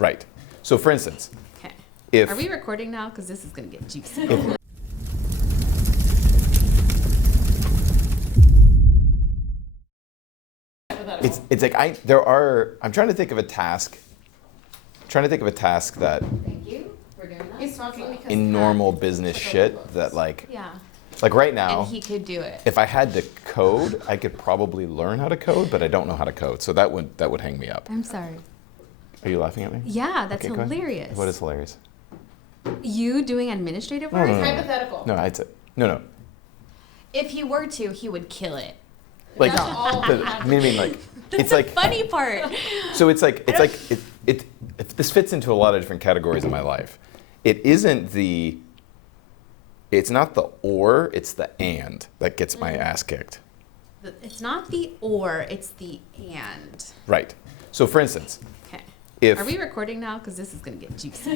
Right. So for instance, Okay. Are we recording now? Because this is going to get juicy. It's like I'm trying to think of a task. That Thank you for doing that. He's talking because in normal business shit that like Yeah. like right now, And he could do it. if I had to code, I could probably learn how to code, but I don't know how to code. So that would hang me up. I'm sorry. Are you laughing at me? Yeah, that's Okay, go ahead. hilarious. What is hilarious? You doing administrative work? No, no, no. hypothetical. No, I'd say no. If he were to, he would kill it. Like That's all we have I mean like That's it's the like funny part. so it's like this fits into a lot of different categories in my life. It's not the or, it's the and that gets my ass kicked. It's not the or, it's the and. Right. So for instance, Okay. Are we recording now? Because this is going to get juicy.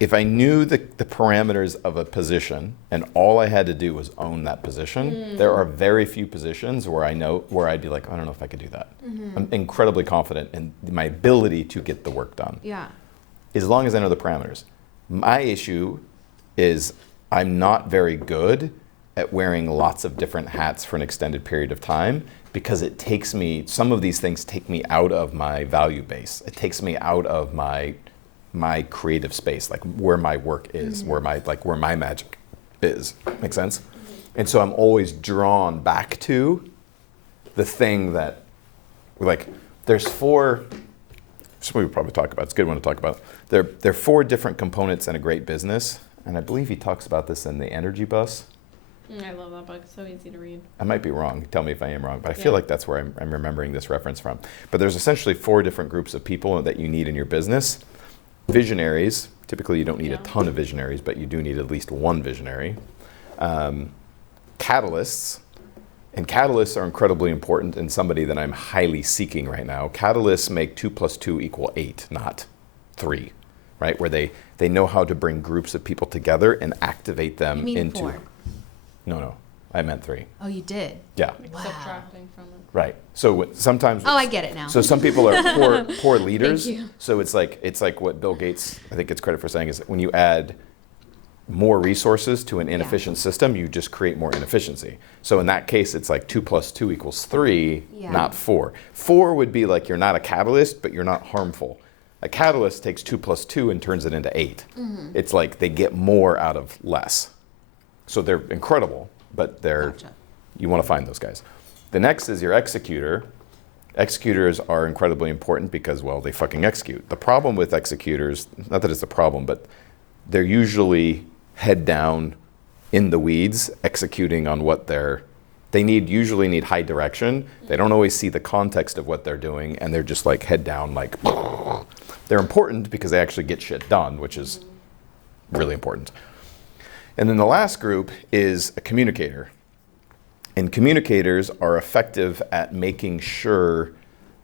if I knew the parameters of a position and all I had to do was own that position, there are very few positions where I'd be like, I don't know if I could do that. I'm incredibly confident in my ability to get the work done. Yeah. As long as I know the parameters. My issue is I'm not very good at wearing lots of different hats for an extended period of time because some of these things take me out of my value base. It takes me out of my creative space, like where my work is, where my magic is. Make sense? And so I'm always drawn back to the thing that, like, there's four. Something we probably talk about. It's a good one to talk about. There are four different components in a great business, and I believe he talks about this in the Energy Bus. I love that book. It's so easy to read. I might be wrong. Tell me if I am wrong, but I feel like that's where I'm remembering this reference from. But there's essentially four different groups of people that you need in your business. Visionaries. Typically, you don't need a ton of visionaries, but you do need at least one visionary. Catalysts. And catalysts are incredibly important in somebody that I'm highly seeking right now. Catalysts make 2 + 2 = 8, not 3, right? Where they know how to bring groups of people together and activate them You mean into. 4? No, I meant 3. Oh, you did? Yeah. Wow. Subtracting from it. Right. So sometimes. Oh, I get it now. So some people are poor leaders. Thank you. So it's like what Bill Gates, I think, gets credit for saying is when you add more resources to an inefficient system, you just create more inefficiency. So in that case, it's like 2 + 2 = 3, not 4. 4 would be like you're not a catalyst, but you're not harmful. A catalyst takes 2 + 2 and turns it into 8. It's like they get more out of less. So they're incredible, but Gotcha. You want to find those guys. The next is your executor. Executors are incredibly important because, well, they fucking execute. The problem with executors, not that it's a problem, but they're usually head down in the weeds, executing on what they usually need high direction. They don't always see the context of what they're doing, and they're just like head down, like, they're important because they actually get shit done, which is really important. And then the last group is a communicator. And communicators are effective at making sure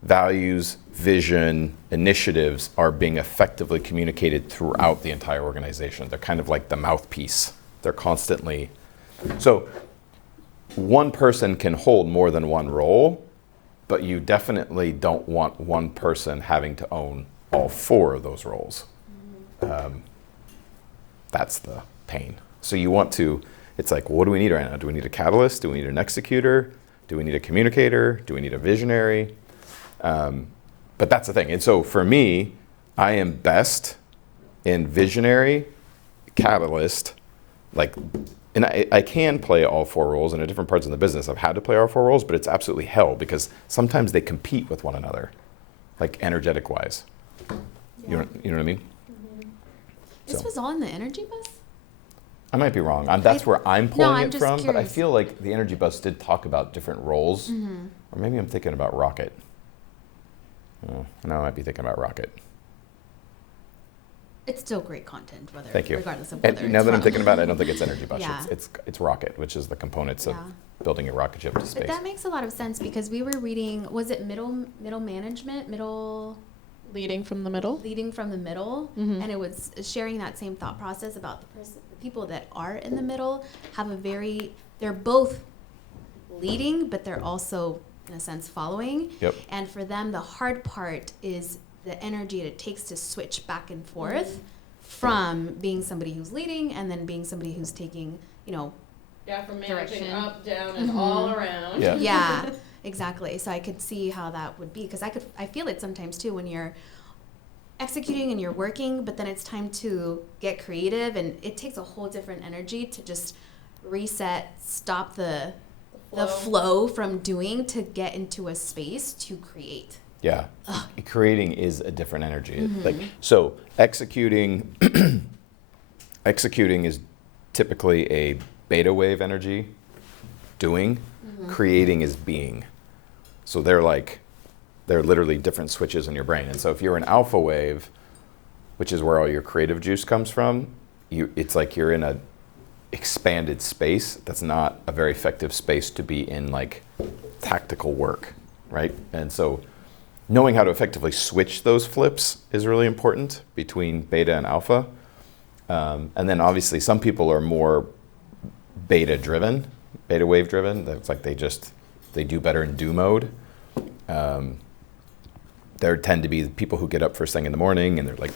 values, vision, initiatives are being effectively communicated throughout the entire organization. They're kind of like the mouthpiece. They're constantly. So one person can hold more than one role, but you definitely don't want one person having to own all 4 of those roles. That's the pain. So you want to, it's like, what do we need right now? Do we need a catalyst? Do we need an executor? Do we need a communicator? Do we need a visionary? But that's the thing. And so for me, I am best in visionary, catalyst, and I can play all 4 roles in different parts of the business. I've had to play all 4 roles, but it's absolutely hell because sometimes they compete with one another, like energetic wise. You know what I mean? This was all in the Energy Bus? I might be wrong. That's where I'm pulling it just from, but I curious. feel like the Energy Bus did talk about different roles. Or maybe I'm thinking about Rocket. No, I might be thinking about Rocket. It's still great content, Thank you. regardless of whether And now it's that I'm from- thinking about it, I don't think it's Energy Bus. Yeah. It's Rocket, which is the components of building a rocket ship to But space. that makes a lot of sense because we were reading, was it middle management, Leading from the middle. leading from the middle, Mhm. and it was sharing that same thought process about the people that are in the middle have they're both leading, but they're also in a sense following. Yep. And for them, the hard part is the energy it takes to switch back and forth from being somebody who's leading and then being somebody who's taking, Yeah, from Direction. managing up, down, and all around. Yeah. yeah, exactly. So I could see how that would be, because I feel it sometimes too when you're executing and you're working, but then it's time to get creative, and it takes a whole different energy to just reset, stop the flow from doing to get into a space to create. Yeah. Creating is a different energy. Like, so executing is typically a beta wave energy. Doing. Creating is being. So they're literally different switches in your brain. And so if you're an alpha wave, which is where all your creative juice comes from, it's like you're in a expanded space. That's not a very effective space to be in, like tactical work, right? And so knowing how to effectively switch those flips is really important between beta and alpha. And then obviously some people are more beta wave driven. That's like they do better in do mode. There tend to be the people who get up first thing in the morning and they're like,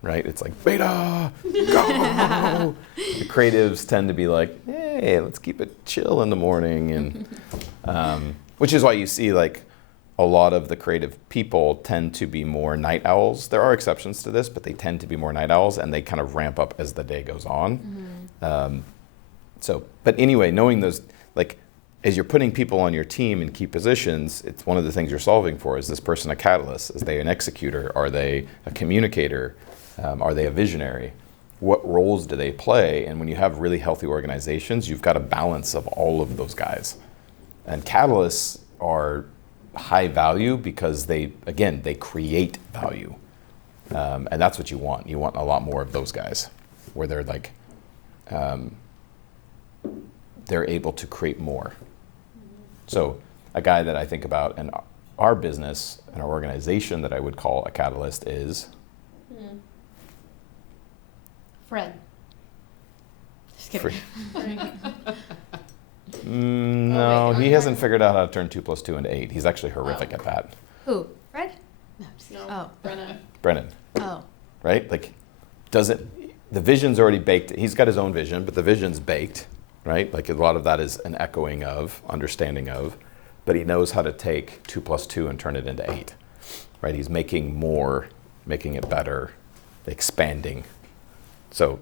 right? It's like, beta, go! The creatives tend to be like, hey, let's keep it chill in the morning. And which is why you see like a lot of the creative people tend to be more night owls. There are exceptions to this, but they tend to be more night owls, and they kind of ramp up as the day goes on. But anyway, knowing those, like, as you're putting people on your team in key positions, it's one of the things you're solving for. Is this person a catalyst? Is they an executor? Are they a communicator? Are they a visionary? What roles do they play? And when you have really healthy organizations, you've got a balance of all of those guys. And catalysts are high value because they create value. And that's what you want. You want a lot more of those guys where they're like, they're able to create more. So a guy that I think about in our business and our organization that I would call a catalyst is Fred. Just kidding. No, wait, he I'm hasn't figured out how to turn 2 + 2 into 8. He's actually horrific at that. Who? Fred? No, I'm just No, Oh. Brenna. Brennan, Oh. right? Like, the vision's already baked. He's got his own vision, but the vision's baked, right? Like a lot of that is an echoing of, understanding of, but he knows how to take 2 + 2 and turn it into 8, right? He's making more, making it better, expanding. So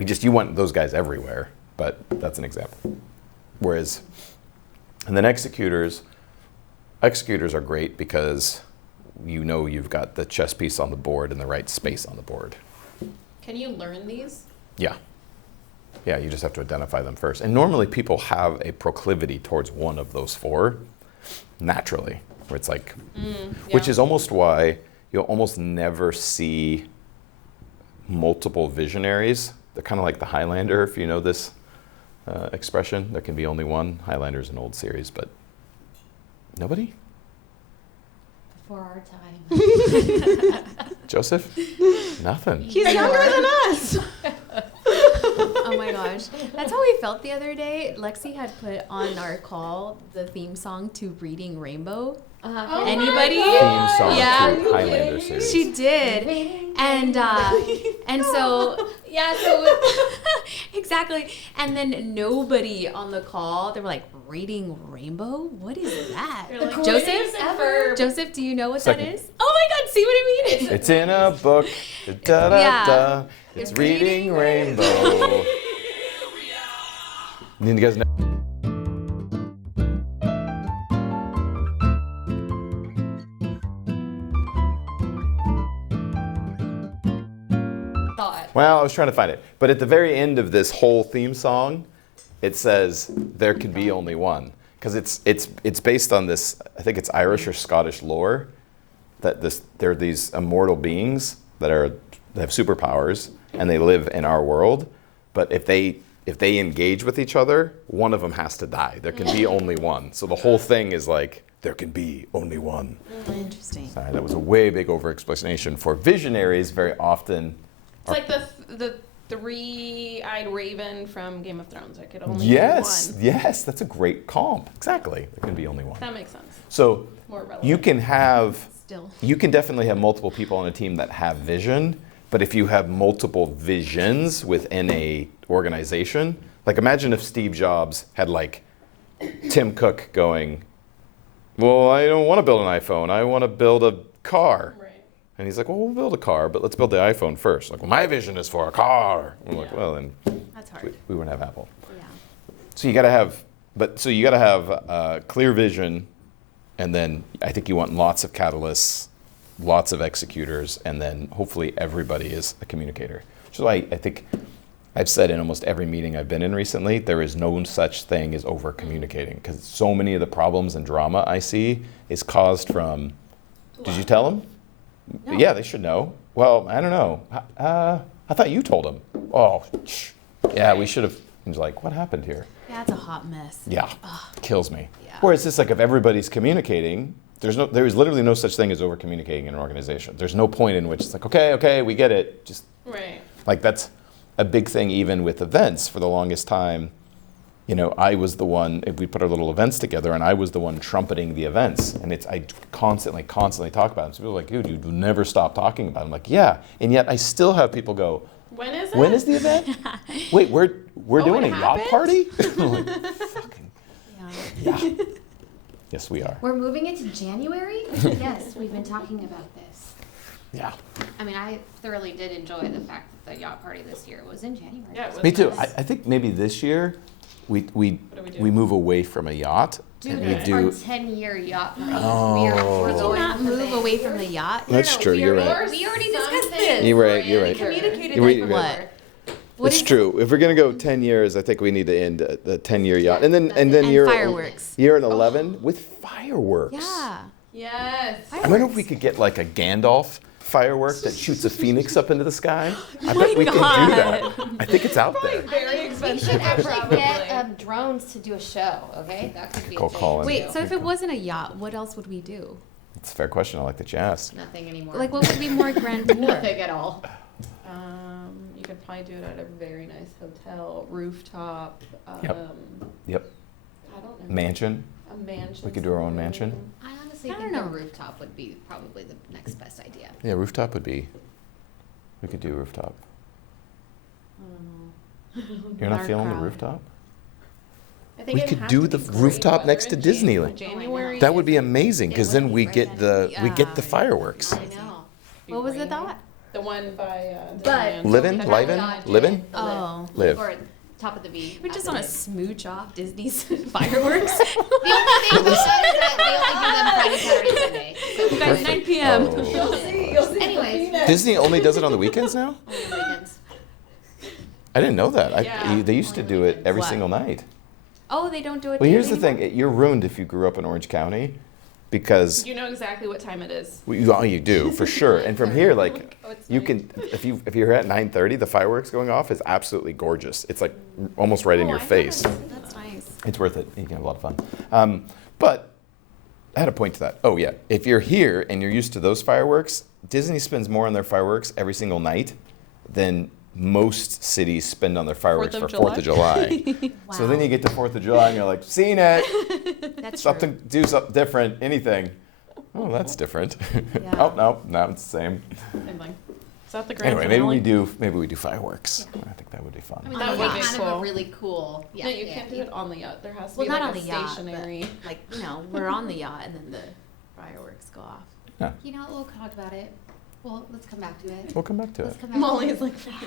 you want those guys everywhere, but that's an example. Whereas, and then executors are great because you've got the chess piece on the board and the right space on the board. Can you learn these? Yeah, you just have to identify them first. And normally people have a proclivity towards one of those 4 naturally, where it's like, which is almost why you'll almost never see multiple visionaries. They're kind of like the Highlander, if you know this expression. There can be only one. Highlander's an old series, but nobody? before our time. Joseph? Nothing. He's younger than us. Oh my gosh. That's how we felt the other day. Lexi had put on our call the theme song to Reading Rainbow. Oh Anybody? Theme song Yeah. to Highlander series. She did. And so exactly. And then nobody on the call, they were like, Reading Rainbow? What is that? They're like, Joseph? ever. Joseph, do you know what Second. that is? Oh my god, see what I mean? It's in a book. Da, da, Yeah. da. It's Reading Rainbow. And then you guys know. Thought. Well, I was trying to find it. But at the very end of this whole theme song, it says, there can be only one. Because it's based on this, I think it's Irish or Scottish lore, that there are these immortal beings that have superpowers, and they live in our world. But if they engage with each other, one of them has to die. There can be only one. So the whole thing is like, there can be only one. Interesting. Sorry, that was a way big over-explanation. For visionaries, very often... It's like the three-eyed raven from Game of Thrones. There could only Yes, be one. yes, that's a great comp. Exactly. There can be only one. That makes sense. So More relevant. you can have still. You can definitely have multiple people on a team that have vision, but if you have multiple visions within a organization, like imagine if Steve Jobs had like Tim Cook going, well, I don't want to build an iPhone, I want to build a car. Right. And he's like, well, we'll build a car, but let's build the iPhone first. Like, well, my vision is for a car. I'm like, Yeah. well, then That's we, hard. we wouldn't have Apple. Yeah. So you got to have clear vision, and then I think you want lots of catalysts, lots of executors, and then hopefully everybody is a communicator. Which is why I think I've said in almost every meeting I've been in recently, there is no such thing as over communicating, because so many of the problems and drama I see is caused from, did you tell them? No. Yeah, they should know. Well, I don't know. I thought you told them. Oh, yeah, we should have. He's like, what happened here? Yeah, it's a hot mess. Yeah, kills me. Yeah. Whereas it's like if everybody's communicating, there is literally no such thing as over communicating in an organization. There's no point in which it's like, okay, we get it. Just Right. like that's a big thing even with events for the longest time. You know, I was the one, if we put our little events together, and I was the one trumpeting the events. And I constantly talk about them. So people are like, dude, you never stop talking about them. I'm like, yeah. And yet I still have people go, When is it? when is the event? Wait, we're doing it a yacht happened? party? I'm like, fucking, Yeah. yeah. Yes, we are. We're moving it to January? Yes, we've been talking about this. Yeah. I mean, I thoroughly did enjoy the fact that the yacht party this year was in January. Yeah, it was Me too. nice. I think maybe this year we do we do? move away from a yacht Dude, and we it's do. our 10-year yacht party. Oh. We are Would you going not for move the- away from the yacht? That's true, you're right. We already discussed Something this. You're right, you're right. Communicated You're like right. before. What It's is- true. If we're gonna go 10 years, I think we need to end the 10-year yacht, and then And year fireworks. year 11 with fireworks. Yeah. Yes. I wonder if we could get like a Gandalf firework that shoots a phoenix up into the sky. I my bet we could do God. that. I think it's out there. Very We expensive. should actually probably. get drones to do a show, okay? That could be a Call thing. Colin. Wait, so if it wasn't a yacht, what else would we do? It's a fair question. I like that you asked. Nothing anymore. Like, what would be more grandeur? Nothing at all. You could probably do it at a very nice hotel, rooftop. Yep. Yep. I don't know. Mansion. A mansion. We could do our own somewhere. mansion. I honestly I think don't the know. rooftop would be probably the next best idea. Yeah, rooftop would be. We could do rooftop. You're not Our feeling the crowd. rooftop? I think We it could has do to the be great rooftop weather next to in Disneyland. January. That would be is amazing because It would then be we great get we get the Yeah. fireworks. I know. What was the raining. thought? The one by But- Disneyland. Livin', The livin', Dodge. livin'. Oh. Live. Or top of the V. We just after want to this. smooch off Disney's fireworks. The only thing about that is that they only do them Friday, Saturday, Sunday. So Guys, 9 p.m. Oh. You'll see. You'll see. Anyways. the Disney only does it on the weekends now? only on weekends. I didn't know that. Yeah. They used to do it every What? single night. Oh, they don't do it. Well, here's the daily thing: you're ruined if you grew up in Orange County, because You know exactly what time it is. you do for sure. And from here, like Oh, it's you nice. can, if you're at 9:30, the fireworks going off is absolutely gorgeous. It's like almost right in Oh, your I face. haven't- anymore. That's nice. It's worth it. You can have a lot of fun. But I had a point to that. Oh yeah, if you're here and you're used to those fireworks, Disney spends more on their fireworks every single night than most cities spend on their fireworks of for 4th of July. So then you get to 4th of July and you're like, seen it. That's Something, do something different, anything. Oh, that's different. Yeah. Oh, no, it's the same. Same thing. Is that the grand Anyway, maybe finale? we do fireworks. I think that would be fun. I mean, That that would would be kind of cool. a really cool. Yeah, No, you yeah. can't do it on the yacht. There has to Well, be not like on a the yacht, stationary. but like we're on the yacht and then the fireworks go off. Yeah, You know, we'll talk about it. Well, let's come back to it. we'll come back to Let's it. come back Molly to is it. like, fuck.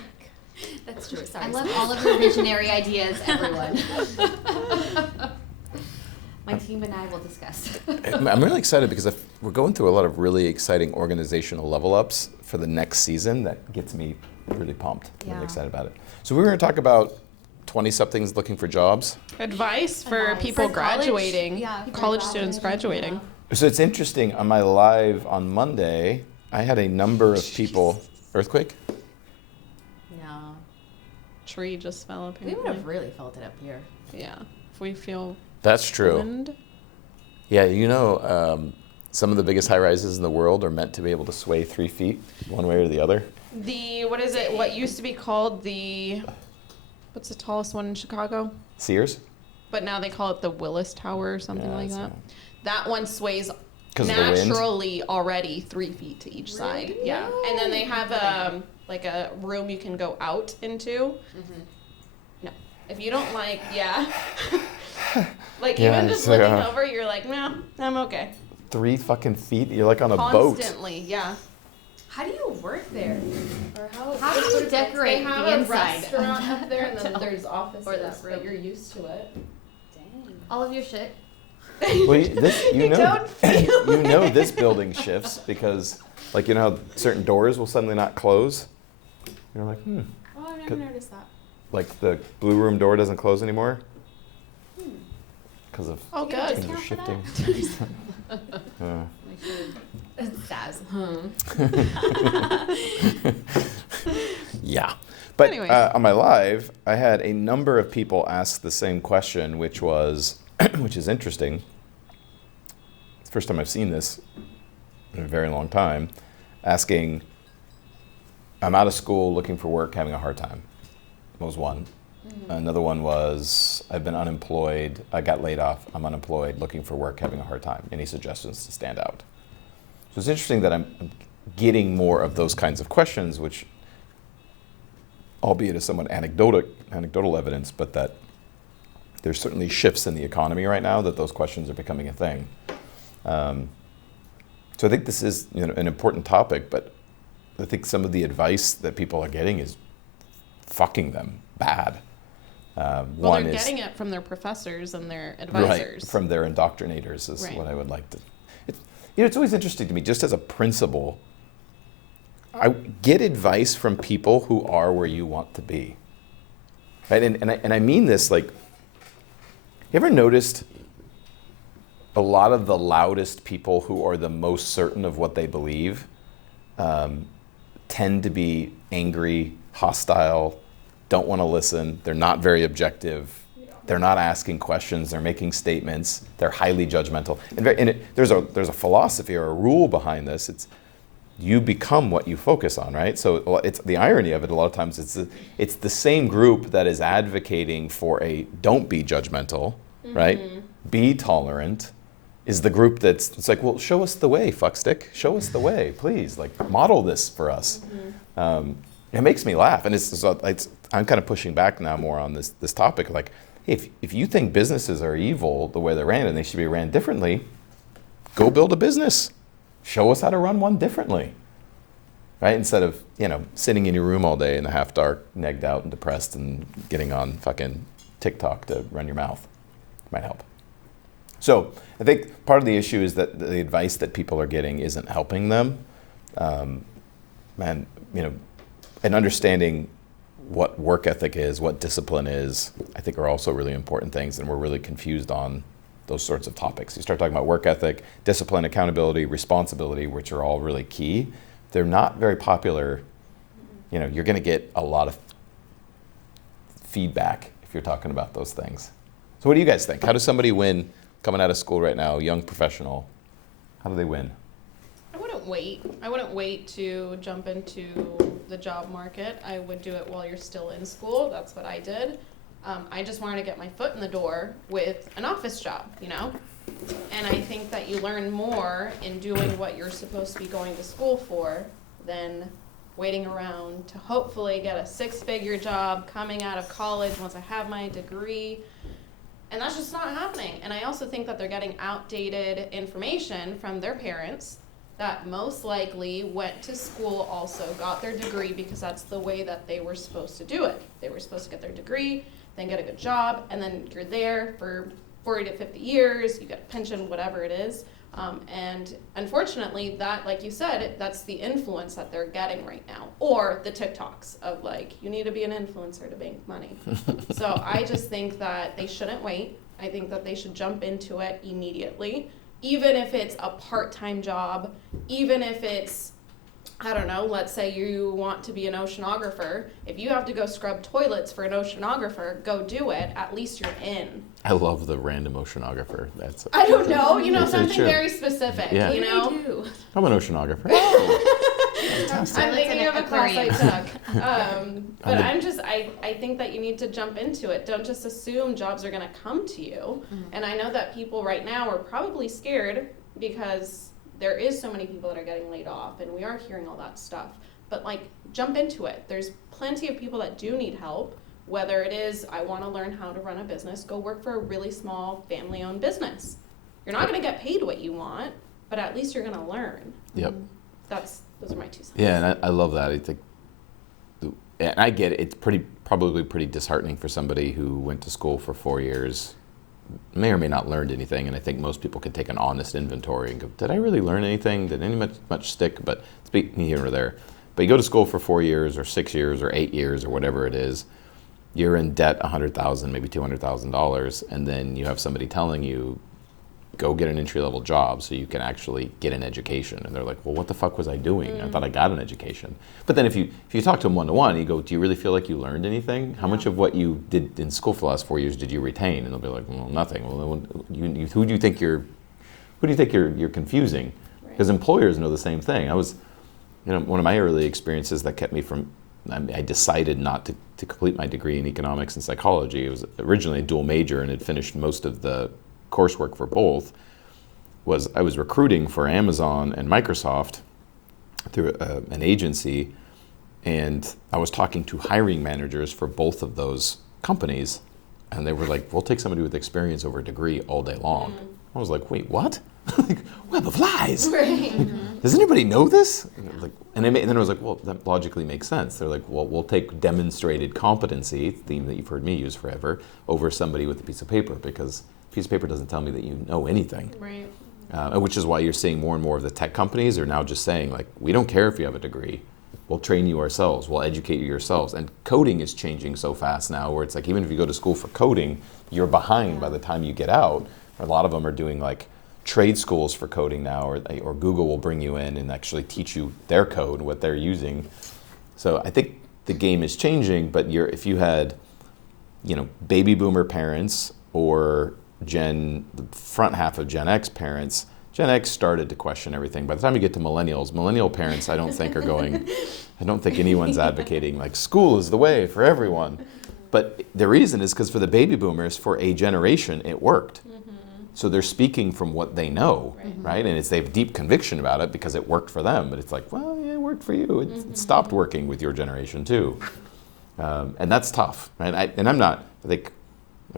That's true. Sorry. I love all of your visionary ideas, everyone. My team and I will discuss. I'm really excited because we're going through a lot of really exciting organizational level ups for the next season. That gets me really pumped. I'm Yeah. really excited about it. So we were going to talk about 20-somethings looking for jobs. Advice for Advice. people For college? graduating. Yeah. College students graduating. So it's interesting. On my live on Monday, I had a number of people. Earthquake? No. Tree just fell We apparently. would have really felt it up here. Yeah. If we feel That's true. wind. Yeah, some of the biggest high rises in the world are meant to be able to sway 3 feet one way or the other. What is it? What used to be called what's the tallest one in Chicago? Sears? But now they call it the Willis Tower or something Yeah, like that's that. That one sways 'Cause of the wind? naturally already 3 feet to each side. Really? Yeah, and then they have like a room you can go out into. No, if you don't like, like Yeah, even just so, looking over, you're like, no, I'm okay. 3 fucking feet? You're like on a boat. Constantly, yeah. How do you work there? Or How do you decorate They have the a inside? restaurant up there, and then there's offices, Or that but room. you're used to it. Dang. All of your shit. Well, you know, don't feel you know this building shifts because, like, you know how certain doors will suddenly not close? You're like, Oh, I've never Good. noticed that. like the blue room door doesn't close anymore? Because of Oh, You get a good. things are discount shifting. Saz. Yeah. But Anyways. on my live, I had a number of people ask the same question, which was, which is interesting. It's the first time I've seen this in a very long time, asking, I'm out of school looking for work, having a hard time. Was one. Another one was, I've been unemployed, I got laid off, I'm unemployed, looking for work, having a hard time. Any suggestions to stand out? So it's interesting that I'm getting more of those kinds of questions, which, albeit is somewhat anecdotal evidence, but that there's certainly shifts in the economy right now that those questions are becoming a thing. So I think this is, you know, an important topic, but I think some of the advice that people are getting is fucking them bad. Well, One they're is getting it from their professors and their right advisors. from their indoctrinators is Right. what I would like to. You know, it's always interesting to me, just as a principle. I get advice from people who are where you want to be. Right? And I mean this, like, you ever noticed a lot of the loudest people who are the most certain of what they believe tend to be angry, hostile, don't want to listen, they're not very objective, they're not asking questions, they're making statements, they're highly judgmental. There's a philosophy or a rule behind this. It's you become what you focus on, right? So it's the irony of it. A lot of times it's the same group that is advocating for a don't be judgmental, right? Be tolerant, is the group it's like, well, show us the way, fuckstick. Show us the way, please. Like, model this for us. It makes me laugh, and I'm kind of pushing back now more on this topic. Like, hey, if you think businesses are evil the way they're ran and they should be ran differently, go build a business. Show us how to run one differently, right? Instead of, you know, sitting in your room all day in the half dark, negged out and depressed, and getting on fucking TikTok to run your mouth. Might help. So I think part of the issue is that the advice that people are getting isn't helping them, and you know, and understanding what work ethic is, what discipline is, I think are also really important things, and we're really confused on those sorts of topics. You start talking about work ethic, discipline, accountability, responsibility, which are all really key. They're not very popular. You know, you're going to get a lot of feedback if you're talking about those things. So what do you guys think? How does somebody win coming out of school right now, young professional? How do they win? I wouldn't wait to jump into the job market. I would do it while you're still in school. That's what I did. I just wanted to get my foot in the door with an office job, you know? And I think that you learn more in doing what you're supposed to be going to school for than waiting around to hopefully get a 6-figure job coming out of college once I have my degree. And that's just not happening. And I also think that they're getting outdated information from their parents that most likely went to school, also got their degree because that's the way that they were supposed to do it. They were supposed to get their degree, then get a good job, and then you're there for 40 to 50 years, you get a pension, whatever it is. And unfortunately, that, like you said, that's the influence that they're getting right now. Or the TikToks of like, you need to be an influencer to make money. So I just think that they shouldn't wait. I think that they should jump into it immediately. Even if it's a part-time job, even if it's, I don't know, let's say you want to be an oceanographer. If you have to go scrub toilets for an oceanographer, go do it. At least you're in. I love the random oceanographer. I don't know, you know, That's very something true. very specific, Yeah. you know? do? I'm an oceanographer. I'm thinking of a class I took. But I think that you need to jump into it. Don't just assume jobs are going to come to you. And I know that people right now are probably scared because there is so many people that are getting laid off, and we are hearing all that stuff. But like, jump into it. There's plenty of people that do need help. Whether it is, I want to learn how to run a business, go work for a really small family-owned business. You're not going to get paid what you want, but at least you're going to learn. Yep. Those are my 2 cents. Yeah, and I love that. I think, and I get it. It's probably pretty disheartening for somebody who went to school for 4 years, may or may not learned anything. And I think most people can take an honest inventory and go, did I really learn anything? Did any much stick? But speaking here or there. But you go to school for 4 years or 6 years or 8 years or whatever it is, you're in debt $100,000, maybe $200,000, and then you have somebody telling you, go get an entry-level job so you can actually get an education. And they're like, well, what the fuck was I doing? I thought I got an education. But then if you talk to them one-to-one, you go, do you really feel like you learned anything? How much of what you did in school for the last 4 years did you retain? And they'll be like, well, nothing. Well, who do you think you're confusing? Because employers know the same thing. I was, one of my early experiences that kept me from, I decided not to complete my degree in economics and psychology. It was originally a dual major and had finished most of the coursework for both. I was recruiting for Amazon and Microsoft through an agency, and I was talking to hiring managers for both of those companies, and they were like, we'll take somebody with experience over a degree all day long. I was like, wait, what? Like, web of lies. Right. Does anybody know this? And then I was like, well, that logically makes sense. They're like, well, we'll take demonstrated competency, theme that you've heard me use forever, over somebody with a piece of paper, because a piece of paper doesn't tell me that you know anything. Right. Which is why you're seeing more and more of the tech companies are now just saying, like, we don't care if you have a degree. We'll train you ourselves. We'll educate you yourselves. And coding is changing so fast now where it's like, even if you go to school for coding, you're behind by the time you get out. A lot of them are doing like trade schools for coding now, or Google will bring you in and actually teach you their code, what they're using. So I think the game is changing, but if you had, baby boomer parents or the front half of Gen X parents, Gen X started to question everything. By the time you get to millennial parents, I don't think anyone's advocating like school is the way for everyone. But the reason is because for the baby boomers, for a generation, it worked. So they're speaking from what they know, right? And they have deep conviction about it because it worked for them. But it's like, well, yeah, it worked for you. It stopped working with your generation too. And that's tough, right? I think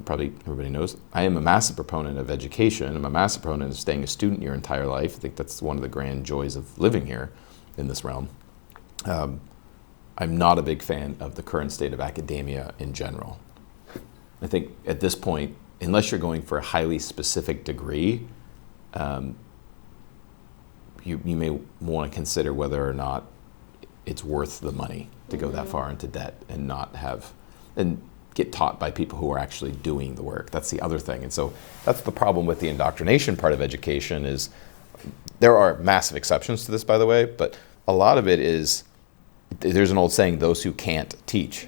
probably everybody knows, I am a massive proponent of education. I'm a massive proponent of staying a student your entire life. I think that's one of the grand joys of living here in this realm. I'm not a big fan of the current state of academia in general. I think at this point, unless you're going for a highly specific degree, you may want to consider whether or not it's worth the money to go that far into debt and get taught by people who are actually doing the work. That's the other thing. And so that's the problem with the indoctrination part of education is there are massive exceptions to this, by the way, but a lot of it is, there's an old saying, those who can't teach,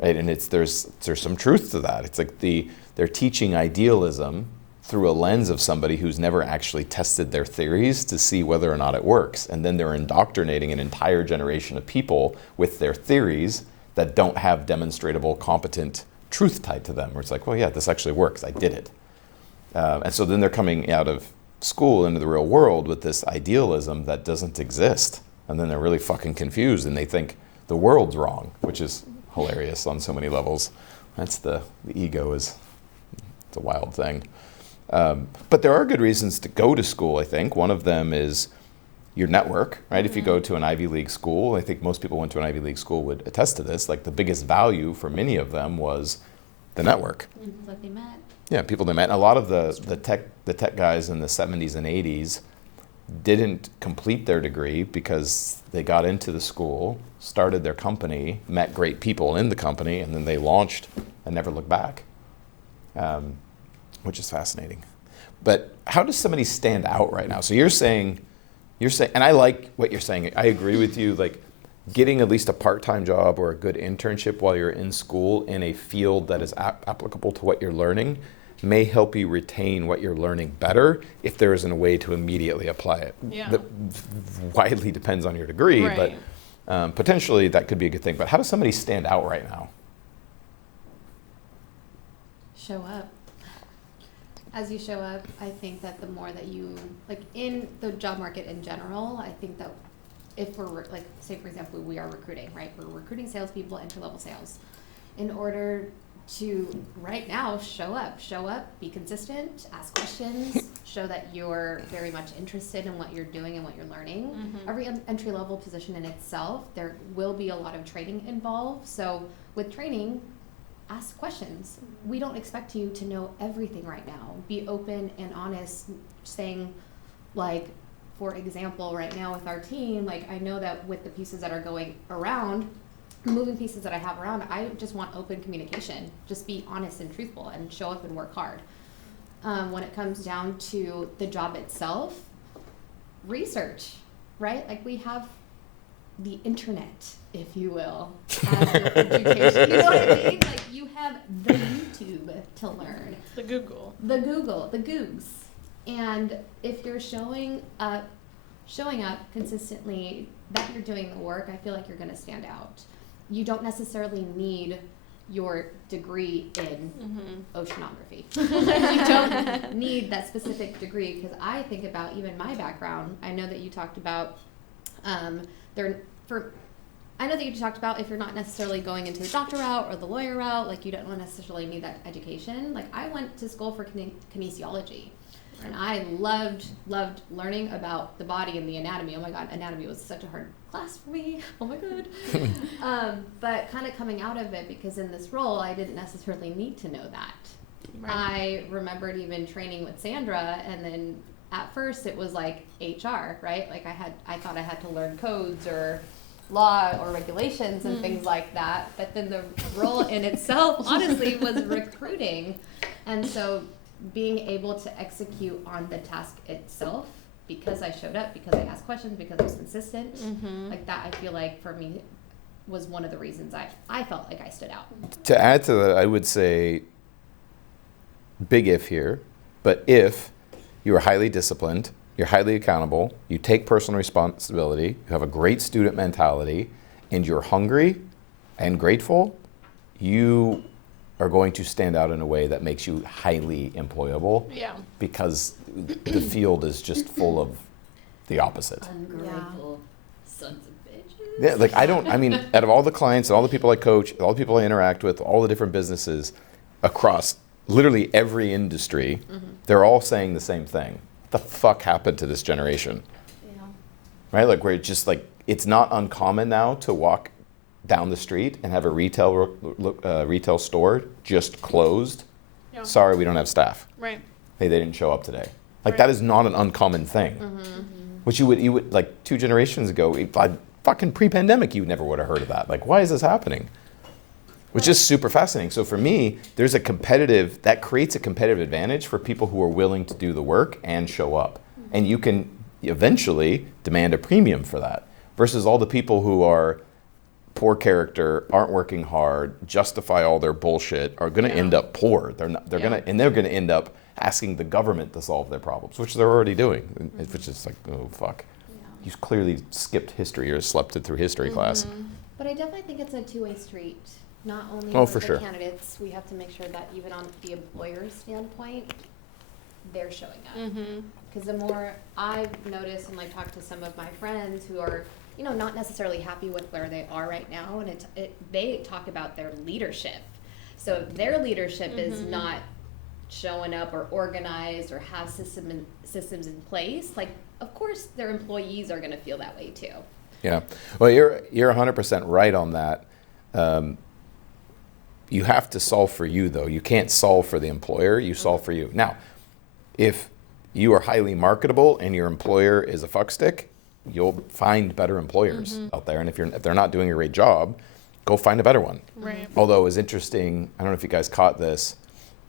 right? And there's some truth to that. It's like they're teaching idealism through a lens of somebody who's never actually tested their theories to see whether or not it works. And then they're indoctrinating an entire generation of people with their theories that don't have demonstrable, competent truth tied to them, where it's like, well, yeah, this actually works, I did it. And so then they're coming out of school into the real world with this idealism that doesn't exist. And then they're really fucking confused and they think the world's wrong, which is hilarious on so many levels. That's the ego it's a wild thing. But there are good reasons to go to school, I think. One of them is your network, right? If you go to an Ivy League school, I think most people went to an Ivy League school would attest to this, like the biggest value for many of them was the network. People that they met. Yeah, people they met. And a lot of the tech guys in the 70s and 80s didn't complete their degree because they got into the school, started their company, met great people in the company, and then they launched and never looked back, which is fascinating. But how does somebody stand out right now? So you're saying, and I like what you're saying. I agree with you. Like getting at least a part-time job or a good internship while you're in school in a field that is applicable to what you're learning may help you retain what you're learning better if there isn't a way to immediately apply it. Yeah. That widely depends on your degree, Right. but potentially that could be a good thing. But how does somebody stand out right now? Show up. as you show up, I think that the more that you, like in the job market in general, I think that if we're like, say for example, we are recruiting, right? We're recruiting salespeople, entry-level sales. In order to right now show up, be consistent, ask questions, show that you're very much interested in what you're doing and what you're learning. Every entry-level position in itself, there will be a lot of training involved. So with training, ask questions. We don't expect you to know everything right now. Be open and honest, saying, like, for example, right now with our team, like, I know that with the pieces that are going around, moving pieces that I have around, I just want open communication. Just be honest and truthful and show up and work hard. When it comes down to the job itself, research, right? Like, we have the internet, if you will, as your education. You know what I mean? Like, you have the YouTube to learn. The Google. The Googs. And if you're showing up consistently, that you're doing the work, I feel like you're gonna stand out. You don't necessarily need your degree in oceanography. You don't need that specific degree, because I think about even my background. I know that you talked about if you're not necessarily going into the doctor route or the lawyer route, like, you don't necessarily need that education. Like, I went to school for kinesiology. And I loved learning about the body and the anatomy. Oh my God, anatomy was such a hard class for me. Oh my God. But kind of coming out of it, because in this role, I didn't necessarily need to know that. Right. I remembered even training with Sandra, and then at first it was like HR, right? Like, I thought I had to learn codes or law or regulations and things like that. But then the role in itself, honestly, was recruiting. And so being able to execute on the task itself, because I showed up, because I asked questions, because I was consistent, like that, I feel like for me was one of the reasons I felt like I stood out. To add to that, I would say, big if here, but if you are highly disciplined, you're highly accountable, you take personal responsibility, you have a great student mentality, and you're hungry and grateful, you are going to stand out in a way that makes you highly employable. Yeah. Because the field is just full of the opposite. Ungrateful sons of bitches. Yeah, like, out of all the clients, all the people I coach, all the people I interact with, all the different businesses across literally every industry, they're all saying the same thing. What the fuck happened to this generation? Yeah. Right? Like, where it's just like, it's not uncommon now to walk down the street and have a retail store just closed. Yeah. Sorry, we don't have staff. Right. Hey, they didn't show up today. Like, that is not an uncommon thing. Which you would like 2 generations ago, fucking pre-pandemic, you never would have heard of that. Like, why is this happening? Which is super fascinating. So for me, that creates a competitive advantage for people who are willing to do the work and show up. And you can eventually demand a premium for that, versus all the people who are poor character, aren't working hard, justify all their bullshit, are going to end up poor. They're going to end up asking the government to solve their problems, which they're already doing, which is like, oh fuck. Yeah. You clearly skipped history or slept it through history class. But I definitely think it's a two-way street. Not only for the sure. candidates, we have to make sure that even on the employer's standpoint, they're showing up. Because the more I've noticed and like talked to some of my friends who are, you know, not necessarily happy with where they are right now, and they talk about their leadership. So if their leadership is not showing up or organized or have systems in place, like, of course their employees are going to feel that way too. Yeah. Well, you're 100% right on that. You have to solve for you, though. You can't solve for the employer. You solve for you. Now, if you are highly marketable and your employer is a fuckstick, you'll find better employers out there. And if they're not doing a great job, go find a better one. Right. Although it was interesting, I don't know if you guys caught this,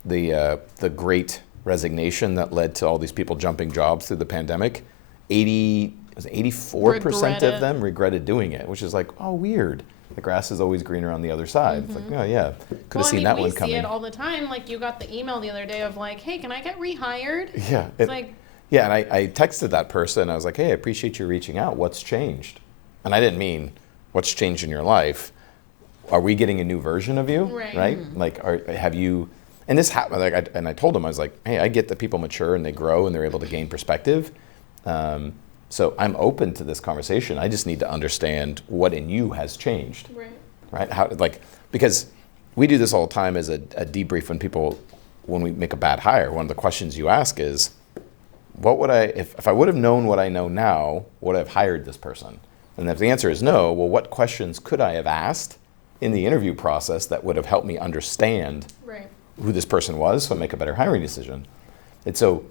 the great resignation that led to all these people jumping jobs through the pandemic. 84% of them regretted doing it, which is like, oh, weird. The grass is always greener on the other side. It's like, oh yeah, could have seen that one coming. We see it all the time. Like, you got the email the other day of like, hey, can I get rehired? Yeah. It's like. Yeah, and I texted that person. I was like, hey, I appreciate you reaching out. What's changed? And I didn't mean what's changed in your life. Are we getting a new version of you? Right. Like, have you And this happened, and I told him, I was like, hey, I get that people mature and they grow and they're able to gain perspective. So I'm open to this conversation. I just need to understand what in you has changed. Right? How, because we do this all the time as a debrief when we make a bad hire. One of the questions you ask is, what would if I would have known what I know now, would I have hired this person? And if the answer is no, well, what questions could I have asked in the interview process that would have helped me understand who this person was so I make a better hiring decision? And so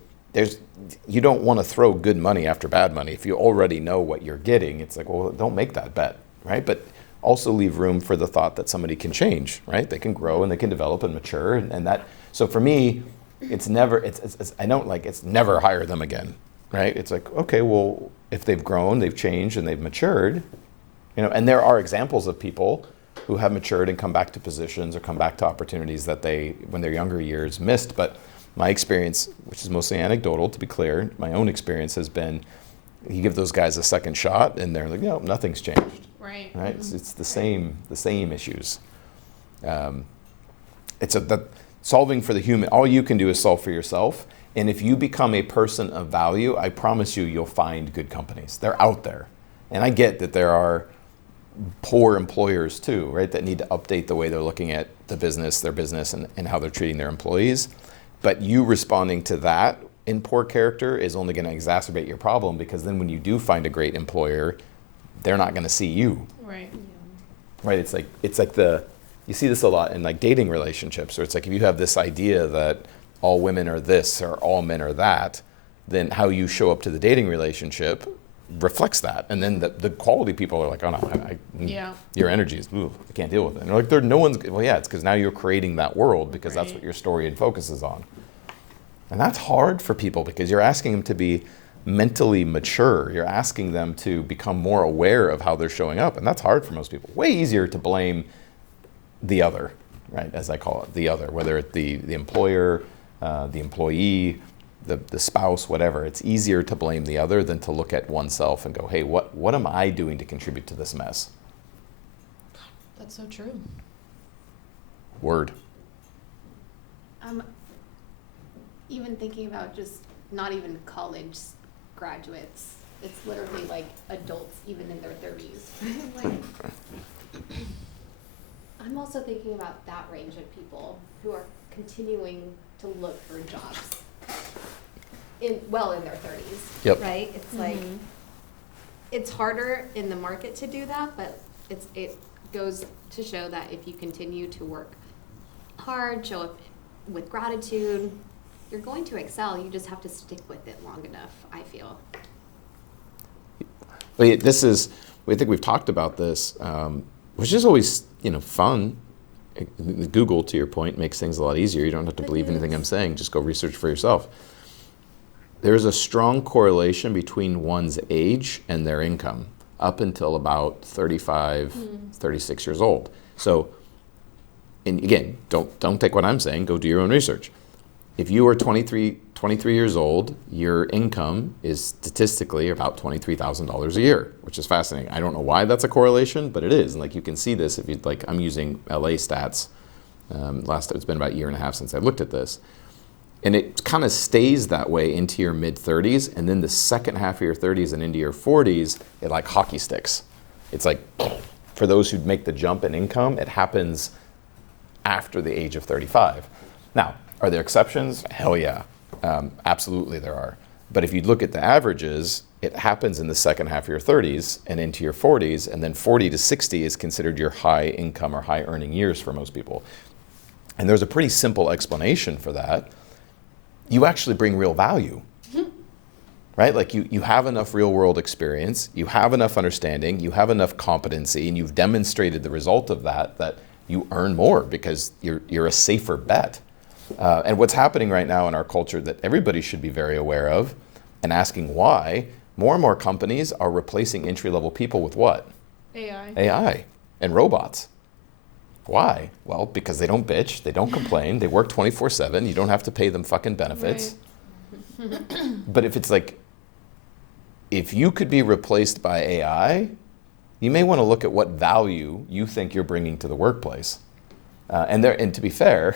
you don't want to throw good money after bad money. If you already know what you're getting, it's like, well, don't make that bet, right? But also leave room for the thought that somebody can change, right? They can grow and they can develop and mature, and that. So for me, it's never hire them again, right? It's like, okay, well, if they've grown, they've changed, and they've matured, and there are examples of people who have matured and come back to positions or come back to opportunities that they, when their younger years, missed. But my experience, which is mostly anecdotal, to be clear, my own experience has been, you give those guys a second shot, and they're like, no, nothing's changed. Right. Right. It's the same issues. Solving for the human. All you can do is solve for yourself. And if you become a person of value, I promise you'll find good companies. They're out there. And I get that there are poor employers too, right? That need to update the way they're looking at their business, and how they're treating their employees. But you responding to that in poor character is only going to exacerbate your problem, because then when you do find a great employer, they're not going to see you. Right. Right. It's like you see this a lot in like dating relationships, where it's like, if you have this idea that all women are this or all men are that, then how you show up to the dating relationship reflects that. And then the quality people are like, oh no, your energy is, I can't deal with it. And they're like, no one's, well, yeah, it's because now you're creating that world, because that's what your story and focus is on. And that's hard for people, because you're asking them to be mentally mature. You're asking them to become more aware of how they're showing up. And that's hard for most people. Way easier to blame the other, right? As I call it, the other, whether it's the employer, the employee, the spouse, whatever. It's easier to blame the other than to look at oneself and go, hey, what am I doing to contribute to this mess? That's so true. Word. Even thinking about just not even college graduates, it's literally like adults even in their 30s. I'm also thinking about that range of people who are continuing to look for jobs in their 30s. Yep. Right? It's like, it's harder in the market to do that, but it goes to show that if you continue to work hard, show up with gratitude, you're going to excel. You just have to stick with it long enough, I feel. Well, I think we've talked about this, which is always, fun. Google, to your point, makes things a lot easier. You don't have to believe anything I'm saying. Just go research for yourself. There's a strong correlation between one's age and their income up until about 35, 36 years old. So, and again, don't take what I'm saying. Go do your own research. If you are 23 years old, your income is statistically about $23,000 a year, which is fascinating. I don't know why that's a correlation, but it is. And like, you can see this if you like. I'm using LA stats. It's been about a year and a half since I looked at this, and it kind of stays that way into your mid 30s, and then the second half of your 30s and into your 40s, it like hockey sticks. It's like, for those who make the jump in income, it happens after the age of 35. Now, are there exceptions? Hell yeah. Absolutely there are. But if you look at the averages, it happens in the second half of your 30s and into your 40s, and then 40 to 60 is considered your high income or high earning years for most people. And there's a pretty simple explanation for that. You actually bring real value, right? Like you have enough real world experience, you have enough understanding, you have enough competency, and you've demonstrated the result of that you earn more because you're a safer bet. And what's happening right now in our culture that everybody should be very aware of and asking why, more and more companies are replacing entry-level people with what? AI and robots. Why? Well, because they don't bitch, they don't complain, they work 24/7, you don't have to pay them fucking benefits. Right. But if it's like, if you could be replaced by AI, you may want to look at what value you think you're bringing to the workplace. And to be fair,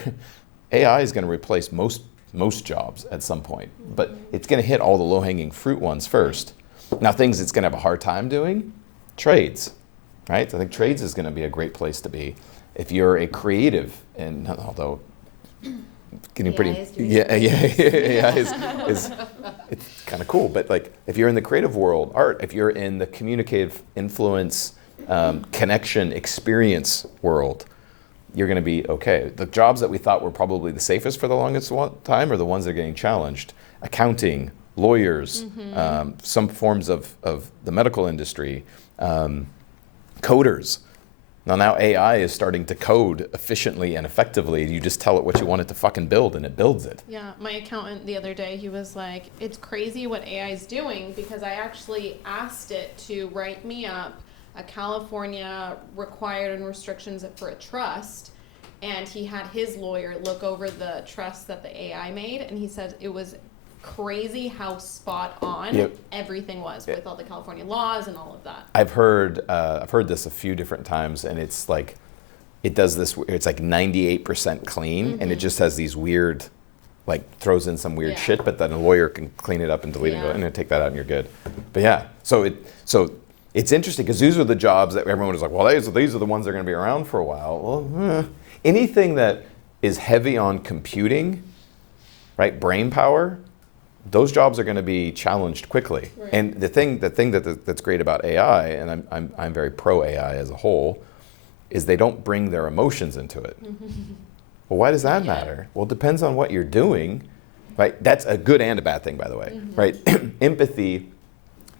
AI is going to replace most jobs at some point, but it's going to hit all the low-hanging fruit ones first. Now, things it's going to have a hard time doing, trades, right? I think trades is going to be a great place to be. If you're a creative, and although getting AI pretty, is doing is it's kind of cool. But like, if you're in the creative world, art, if you're in the communicative influence, connection, experience world, you're going to be okay. The jobs that we thought were probably the safest for the longest time are the ones that are getting challenged. Accounting, lawyers, some forms of the medical industry, coders. Now AI is starting to code efficiently and effectively. You just tell it what you want it to fucking build, and it builds it. Yeah, my accountant the other day, he was like, it's crazy what AI is doing, because I actually asked it to write me up a California required and restrictions for a trust, and he had his lawyer look over the trust that the AI made, and he said it was crazy how spot on everything was with all the California laws and all of that. I've heard this a few different times, and it's like, it does this, it's like 98% clean, and it just has these weird, like throws in some weird shit, but then a lawyer can clean it up and delete it and then take that out and you're good. But yeah, so it's interesting because these are the jobs that everyone is like, well, these are the ones that are going to be around for a while. Well, anything that is heavy on computing, right, brain power, those jobs are going to be challenged quickly. Right. And the thing that's great about AI, and I'm very pro AI as a whole, is they don't bring their emotions into it. Well, why does that matter? Well, it depends on what you're doing, right? That's a good and a bad thing, by the way, right? Empathy.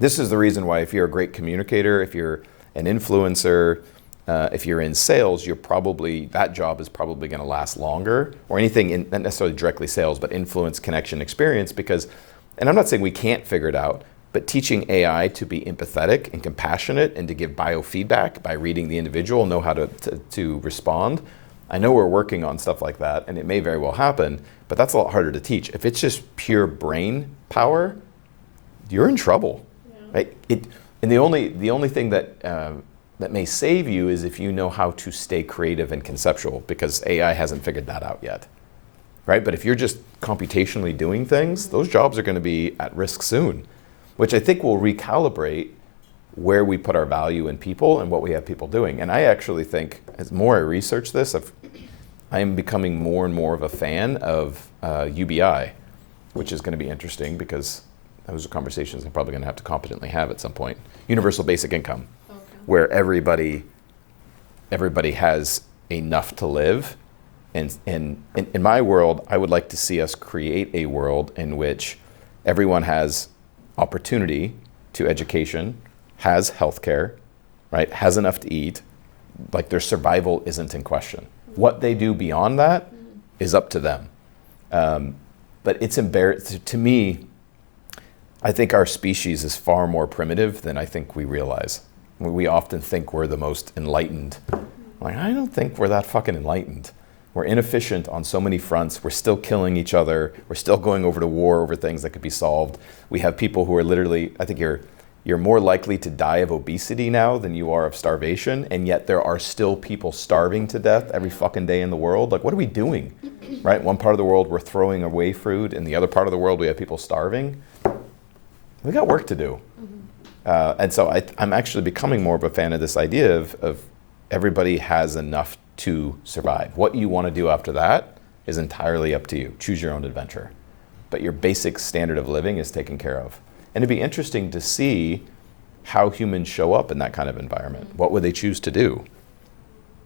This is the reason why if you're a great communicator, if you're an influencer, if you're in sales, that job is probably going to last longer, or anything, not necessarily directly sales, but influence, connection, experience, because, and I'm not saying we can't figure it out, but teaching AI to be empathetic and compassionate and to give biofeedback by reading the individual, know how to respond. I know we're working on stuff like that, and it may very well happen, but that's a lot harder to teach. If it's just pure brain power, you're in trouble. Right? And the only thing that may save you is if you know how to stay creative and conceptual, because AI hasn't figured that out yet, right? But if you're just computationally doing things, those jobs are going to be at risk soon, which I think will recalibrate where we put our value in people and what we have people doing. And I actually think, as more I research this, I am becoming more and more of a fan of UBI, which is going to be interesting because those are conversations I'm probably going to have to competently have at some point. Universal basic income. Where everybody has enough to live. And in my world, I would like to see us create a world in which everyone has opportunity to education, has healthcare, right, has enough to eat, like their survival isn't in question. What they do beyond that is up to them. But it's embarrassing, to me, I think our species is far more primitive than I think we realize. We often think we're the most enlightened. Like, I don't think we're that fucking enlightened. We're inefficient on so many fronts. We're still killing each other. We're still going over to war over things that could be solved. We have people who are literally, I think you're more likely to die of obesity now than you are of starvation, and yet there are still people starving to death every fucking day in the world. Like, what are we doing? Right? One part of the world, we're throwing away food. In the other part of the world, we have people starving. We got work to do. And so I'm actually becoming more of a fan of this idea of everybody has enough to survive. What you want to do after that is entirely up to you. Choose your own adventure. But your basic standard of living is taken care of. And it'd be interesting to see how humans show up in that kind of environment. What would they choose to do?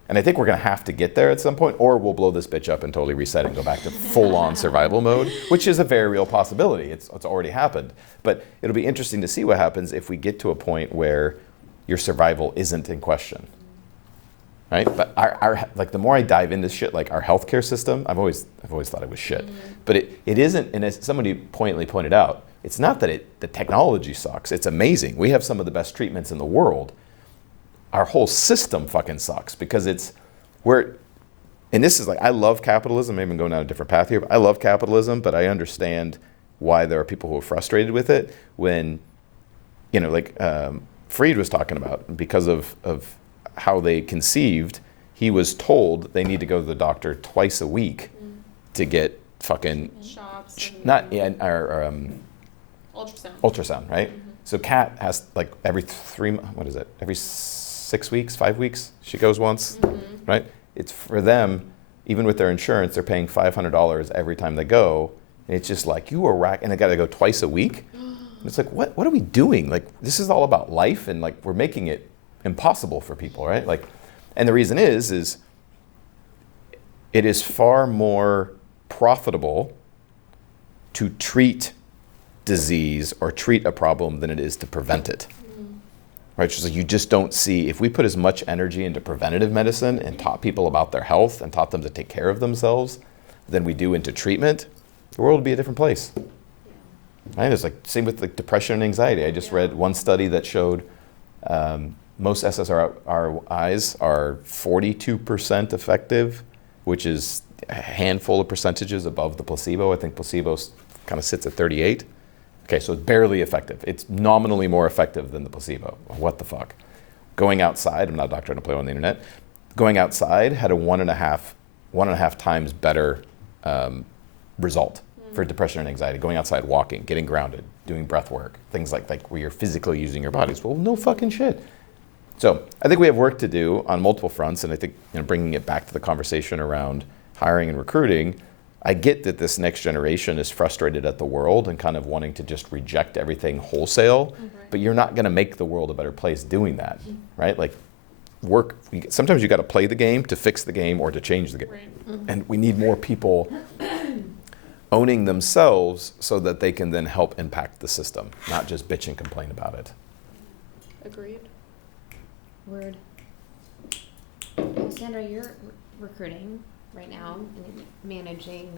And I think we're going to have to get there at some point, or we'll blow this bitch up and totally reset and go back to full-on survival mode, which is a very real possibility. It's already happened. But it'll be interesting to see what happens if we get to a point where your survival isn't in question, right? But our like, the more I dive into shit, like our healthcare system, I've always thought it was shit. But it isn't, and as somebody pointedly pointed out, it's not that the technology sucks. It's amazing. We have some of the best treatments in the world. Our whole system fucking sucks because and this is like, I love capitalism. Maybe I'm going down a different path here, but I love capitalism, but I understand why there are people who are frustrated with it when, Freed was talking about, because of how they conceived, he was told they need to go to the doctor twice a week to get fucking Shots. And not ultrasound, right? So Kat has like every every 6 weeks, 5 weeks, she goes once, right? It's for them, even with their insurance, they're paying $500 every time they go. And it's just like, you are and they got to go twice a week. And it's like, what are we doing? Like, this is all about life, and like, we're making it impossible for people, right? Like, and the reason is it is far more profitable to treat disease or treat a problem than it is to prevent it. Right? So you just don't see, if we put as much energy into preventative medicine and taught people about their health and taught them to take care of themselves than we do into treatment, the world would be a different place. Right? It's like same with like depression and anxiety. I just read one study that showed most SSRIs are 42% effective, which is a handful of percentages above the placebo. I think placebo kind of sits at 38. Okay, so it's barely effective. It's nominally more effective than the placebo. What the fuck? Going outside, I'm not a doctor, I don't play on the internet. Going outside had a one and a half times better result for depression and anxiety. Going outside, walking, getting grounded, doing breath work, things like where you're physically using your bodies. Well, no fucking shit. So I think we have work to do on multiple fronts, and I think bringing it back to the conversation around hiring and recruiting, I get that this next generation is frustrated at the world and kind of wanting to just reject everything wholesale, but you're not going to make the world a better place doing that, right? Like sometimes you got to play the game to fix the game or to change the game. And we need more people owning themselves so that they can then help impact the system, not just bitch and complain about it. Agreed. Word. Well, Sandra, you're recruiting right now and managing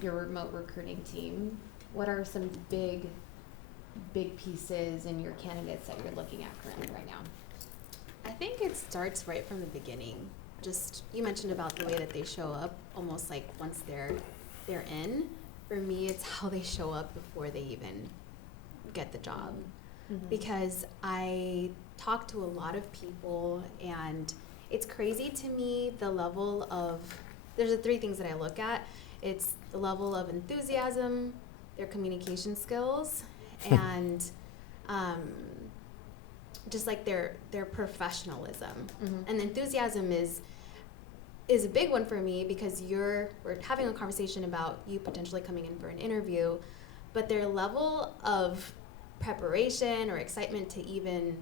your remote recruiting team. What are some big pieces in your candidates that you're looking at currently right now? I think it starts right from the beginning. Just, you mentioned about the way that they show up, almost like once they're in. For me, it's how they show up before they even get the job. Because I talk to a lot of people, and it's crazy to me the level of, there's the three things that I look at. It's the level of enthusiasm, their communication skills, and just like their professionalism. And enthusiasm is a big one for me, because we're having a conversation about you potentially coming in for an interview, but their level of preparation or excitement to even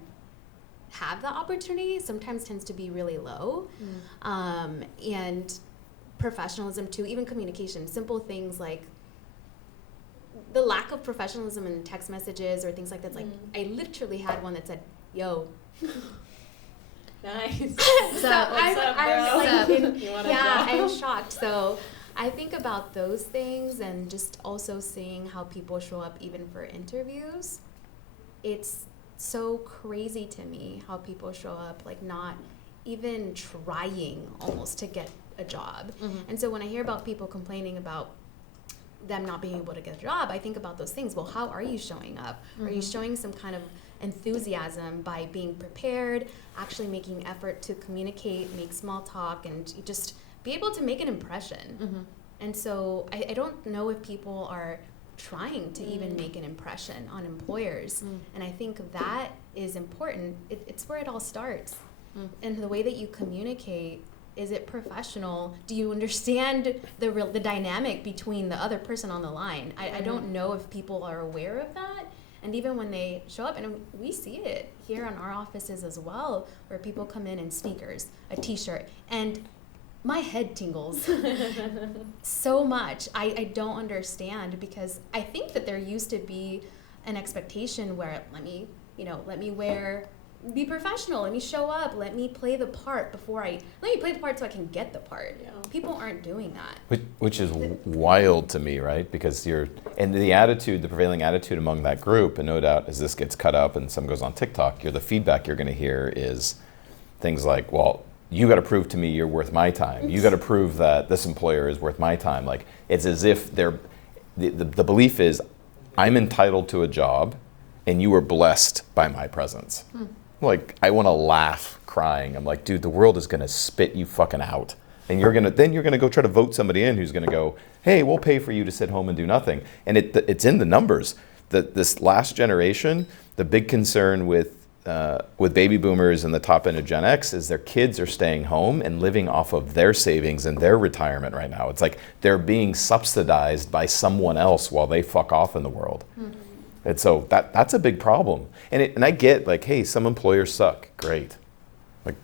have the opportunity sometimes tends to be really low. And professionalism too, even communication, simple things like the lack of professionalism in text messages or things like that. Like I literally had one that said, "Yo." Nice. I'm shocked. So I think about those things, and just also seeing how people show up even for interviews. It's so crazy to me how people show up like not even trying almost to get a job. And so when I hear about people complaining about them not being able to get a job, I think about those things. Well, how are you showing up? Are you showing some kind of enthusiasm by being prepared, actually making effort to communicate, make small talk, and just be able to make an impression? And so I don't know if people are trying to even make an impression on employers. And I think that is important. It's where it all starts. And the way that you communicate, is it professional? Do you understand the dynamic between the other person on the line? I don't know if people are aware of that. And even when they show up, and we see it here in our offices as well, where people come in sneakers, a t-shirt, and my head tingles so much. I don't understand, because I think that there used to be an expectation where let me be professional, let me show up, let me play the part so I can get the part. People aren't doing that. Which is wild to me, right? Because the prevailing attitude among that group, and no doubt as this gets cut up and some goes on TikTok, the feedback you're going to hear is things like, well, you got to prove to me you're worth my time. You got to prove that this employer is worth my time. Like, it's as if the belief is, I'm entitled to a job and you were blessed by my presence. Like, I want to laugh crying. I'm like, dude, the world is going to spit you fucking out. And you're gonna go try to vote somebody in who's gonna go, hey, we'll pay for you to sit home and do nothing. And it's in the numbers. This last generation, the big concern with baby boomers and the top end of Gen X is their kids are staying home and living off of their savings and their retirement right now. It's like they're being subsidized by someone else while they fuck off in the world. Mm-hmm. And so that's a big problem. And I get like, hey, some employers suck. Great. Like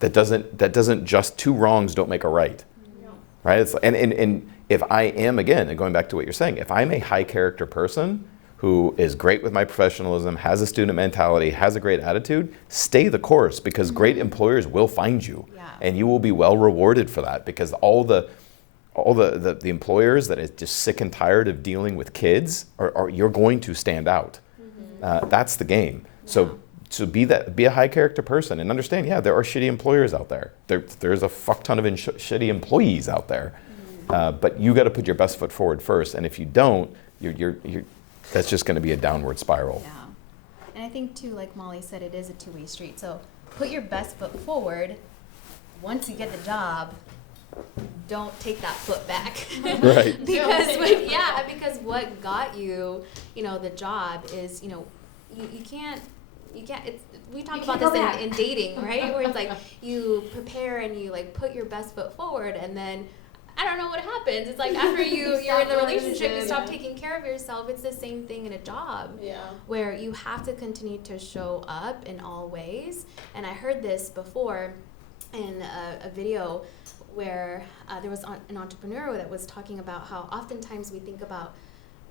that doesn't just two wrongs don't make a right. No. Right? It's, and if I am, again, and going back to what you're saying, if I'm a high character person who is great with my professionalism, has a student mentality, has a great attitude, stay the course, because great employers will find you. Yeah. And you will be well rewarded for that, because all the employers that is just sick and tired of dealing with kids are you're going to stand out. Mm-hmm. That's the game. Yeah. So be a high character person and understand, yeah, there are shitty employers out there. There's a fuck ton of shitty employees out there. Mm-hmm. But you got to put your best foot forward first. And if you don't, you're that's just going to be a downward spiral. Yeah. And I think too, like Molly said, it is a two-way street. So put your best foot forward. Once you get the job, don't take that foot back. Right. because what got you, the job is, you can't, we talk about this in dating, right? Where it's like you prepare and you like put your best foot forward, and then I don't know what happens. It's like after you're in the relationship, you stop taking care of yourself. It's the same thing in a job, where you have to continue to show up in all ways. And I heard this before in a video where there was an entrepreneur that was talking about how oftentimes we think about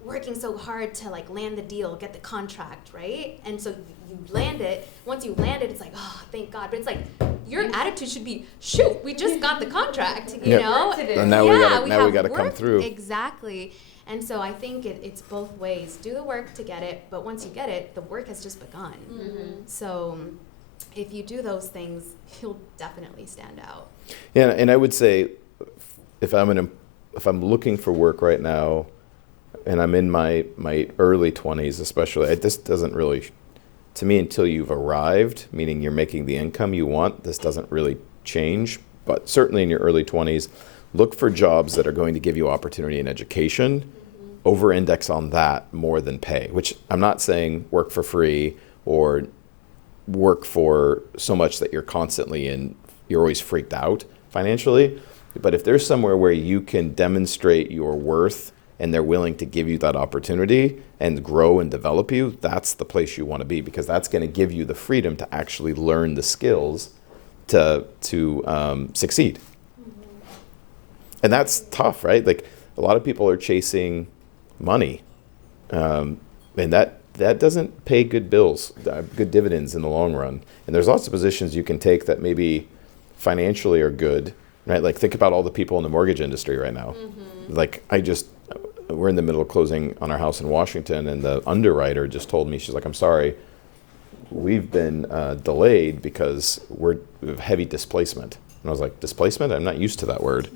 working so hard to like land the deal, get the contract, right? And so you land it. Once you land it, it's like, oh, thank God. But it's like your attitude should be, shoot, we just got the contract, you know? And now we got to come through. Exactly. And so I think it's both ways. Do the work to get it, but once you get it, the work has just begun. Mm-hmm. So if you do those things, you'll definitely stand out. Yeah, and I would say if I'm looking for work right now, and I'm in my early 20s especially, this doesn't really, to me, until you've arrived, meaning you're making the income you want, this doesn't really change. But certainly in your early 20s, look for jobs that are going to give you opportunity in education, over-index on that more than pay, which I'm not saying work for free or work for so much that you're always freaked out financially. But if there's somewhere where you can demonstrate your worth and they're willing to give you that opportunity and grow and develop you, that's the place you want to be, because that's going to give you the freedom to actually learn the skills to succeed. Mm-hmm. And that's tough, right? Like a lot of people are chasing money, and that doesn't pay good bills, good dividends in the long run. And there's lots of positions you can take that maybe financially are good, right? Like think about all the people in the mortgage industry right now. Mm-hmm. Like we're in the middle of closing on our house in Washington, and the underwriter just told me, she's like, I'm sorry, we've been delayed because we're heavy displacement. And I was like, displacement? I'm not used to that word.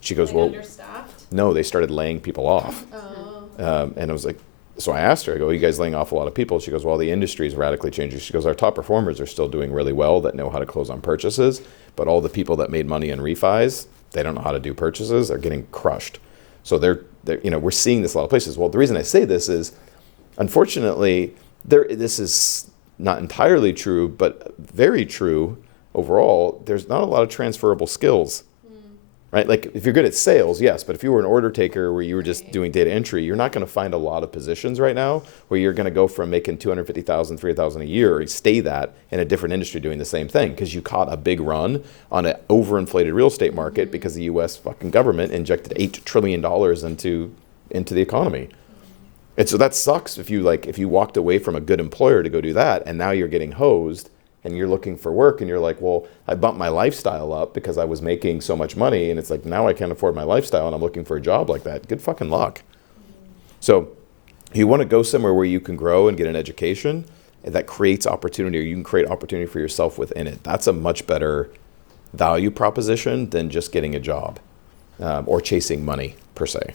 She goes, well, understaffed? No, they started laying people off. Oh. And I was like, so I asked her, I go, are you guys laying off a lot of people? She goes, well, the industry is radically changing. She goes, our top performers are still doing really well that know how to close on purchases, but all the people that made money in refis, they don't know how to do purchases, are getting crushed. So we're seeing this a lot of places. Well, the reason I say this is, unfortunately, this is not entirely true, but very true overall. There's not a lot of transferable skills, right? Like if you're good at sales, yes, but if you were an order taker where you were just doing data entry, you're not going to find a lot of positions right now where you're going to go from making $250,000, $300,000 a year, or stay that in a different industry doing the same thing, because you caught a big run on an overinflated real estate market because the U.S. fucking government injected $8 trillion into the economy. And so that sucks if you walked away from a good employer to go do that, and now you're getting hosed and you're looking for work, and you're like, well, I bumped my lifestyle up because I was making so much money, and it's like, now I can't afford my lifestyle and I'm looking for a job like that. Good fucking luck. So you want to go somewhere where you can grow and get an education that creates opportunity, or you can create opportunity for yourself within it. That's a much better value proposition than just getting a job or chasing money per se.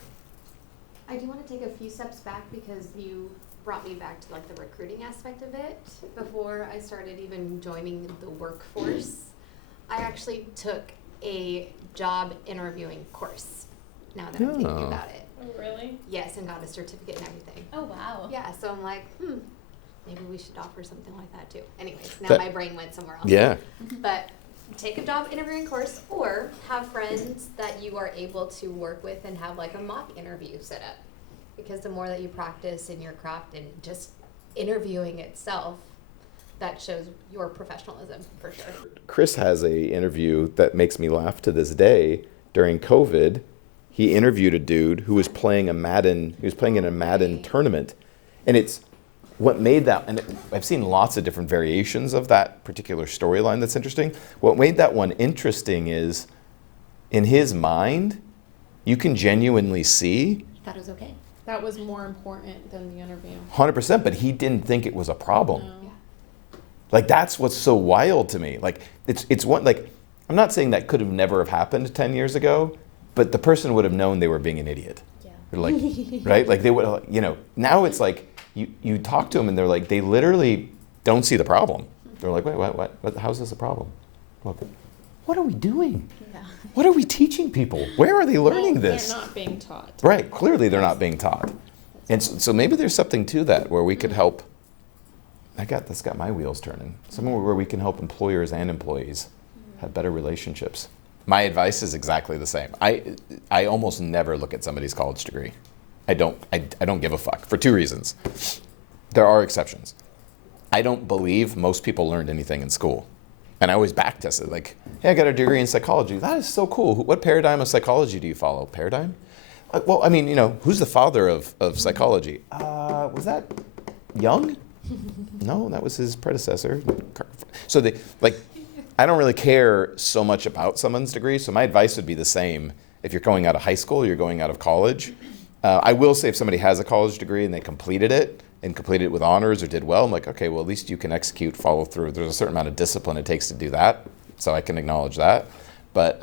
I do want to take a few steps back, because you brought me back to like the recruiting aspect of it. Before I started even joining the workforce, I actually took a job interviewing course, now that I'm thinking Oh. about it. Oh, really? Yes, and got a certificate and everything. Oh, wow. Yeah, so I'm like, maybe we should offer something like that too. Anyways, now That- my brain went somewhere else. Yeah. But take a job interviewing course, or have friends that you are able to work with and have like a mock interview set up. Because the more that you practice in your craft and just interviewing itself, that shows your professionalism for sure. Chris has a interview that makes me laugh to this day. During COVID, he interviewed a dude who was playing in a Madden tournament. And it's what made that, and I've seen lots of different variations of that particular storyline that's interesting. What made that one interesting is, in his mind, you can genuinely see That was okay. That was more important than the interview. 100%, but he didn't think it was a problem. No. Like, that's what's so wild to me. Like, it's one, like, I'm not saying that could have never have happened 10 years ago, but the person would have known they were being an idiot. Yeah. They're like, right? Like, they would, now it's like, you talk to them and they're like, they literally don't see the problem. They're like, wait, what? How's this a problem? Look, what are we doing? Yeah. What are we teaching people? Where are they learning Well, this? They're not being taught. Right, clearly they're not being taught. And so maybe there's something to that where we could help. That's got my wheels turning. Somewhere where we can help employers and employees have better relationships. My advice is exactly the same. I almost never look at somebody's college degree. I don't give a fuck for two reasons. There are exceptions. I don't believe most people learned anything in school. And I always backtest it, like, hey, I got a degree in psychology. That is so cool. What paradigm of psychology do you follow? Paradigm? Well, I mean, who's the father of psychology? Was that Jung? No, that was his predecessor. So I don't really care so much about someone's degree. So my advice would be the same if you're going out of high school, you're going out of college. I will say if somebody has a college degree and they completed it with honors or did well, I'm like, okay, well, at least you can execute, follow through. There's a certain amount of discipline it takes to do that. So I can acknowledge that. But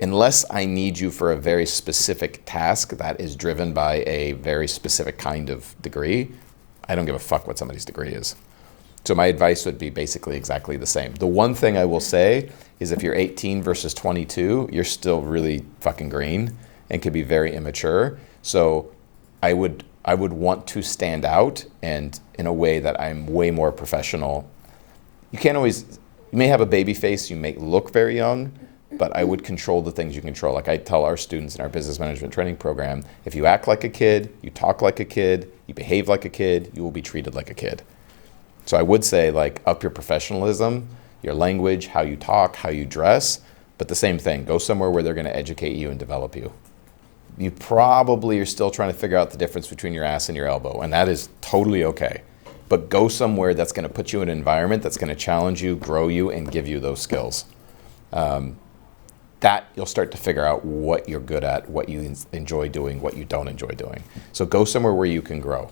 unless I need you for a very specific task that is driven by a very specific kind of degree, I don't give a fuck what somebody's degree is. So my advice would be basically exactly the same. The one thing I will say is if you're 18 versus 22, you're still really fucking green and can be very immature. So I would want to stand out, and in a way that I'm way more professional. You may have a baby face, you may look very young, but I would control the things you control. Like I tell our students in our business management training program, if you act like a kid, you talk like a kid, you behave like a kid, you will be treated like a kid. So I would say, like, up your professionalism, your language, how you talk, how you dress, but the same thing, go somewhere where they're gonna educate you and develop you. You probably are still trying to figure out the difference between your ass and your elbow, and that is totally okay. But go somewhere that's gonna put you in an environment that's gonna challenge you, grow you, and give you those skills. That you'll start to figure out what you're good at, what you enjoy doing, what you don't enjoy doing. So go somewhere where you can grow.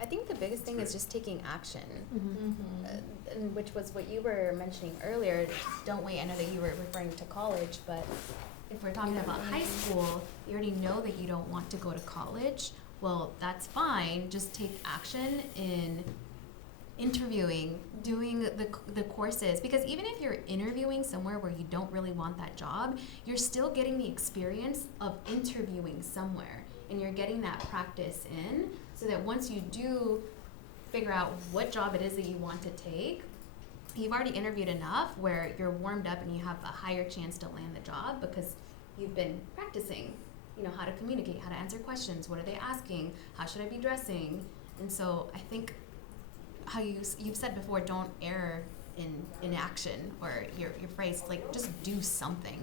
I think the biggest thing is just taking action, Mm-hmm. and which was what you were mentioning earlier. Don't wait. I know that you were referring to college, but if we're talking about high school, you already know that you don't want to go to college. Well, that's fine. Just take action in interviewing, doing the courses, because even if you're interviewing somewhere where you don't really want that job, you're still getting the experience of interviewing somewhere, and you're getting that practice in, so that once you do figure out what job it is that you want to take, you've already interviewed enough where you're warmed up and you have a higher chance to land the job because you've been practicing, how to communicate, how to answer questions, what are they asking, how should I be dressing. And so I think how you've said before, don't err in action, or your phrase, like, just do something.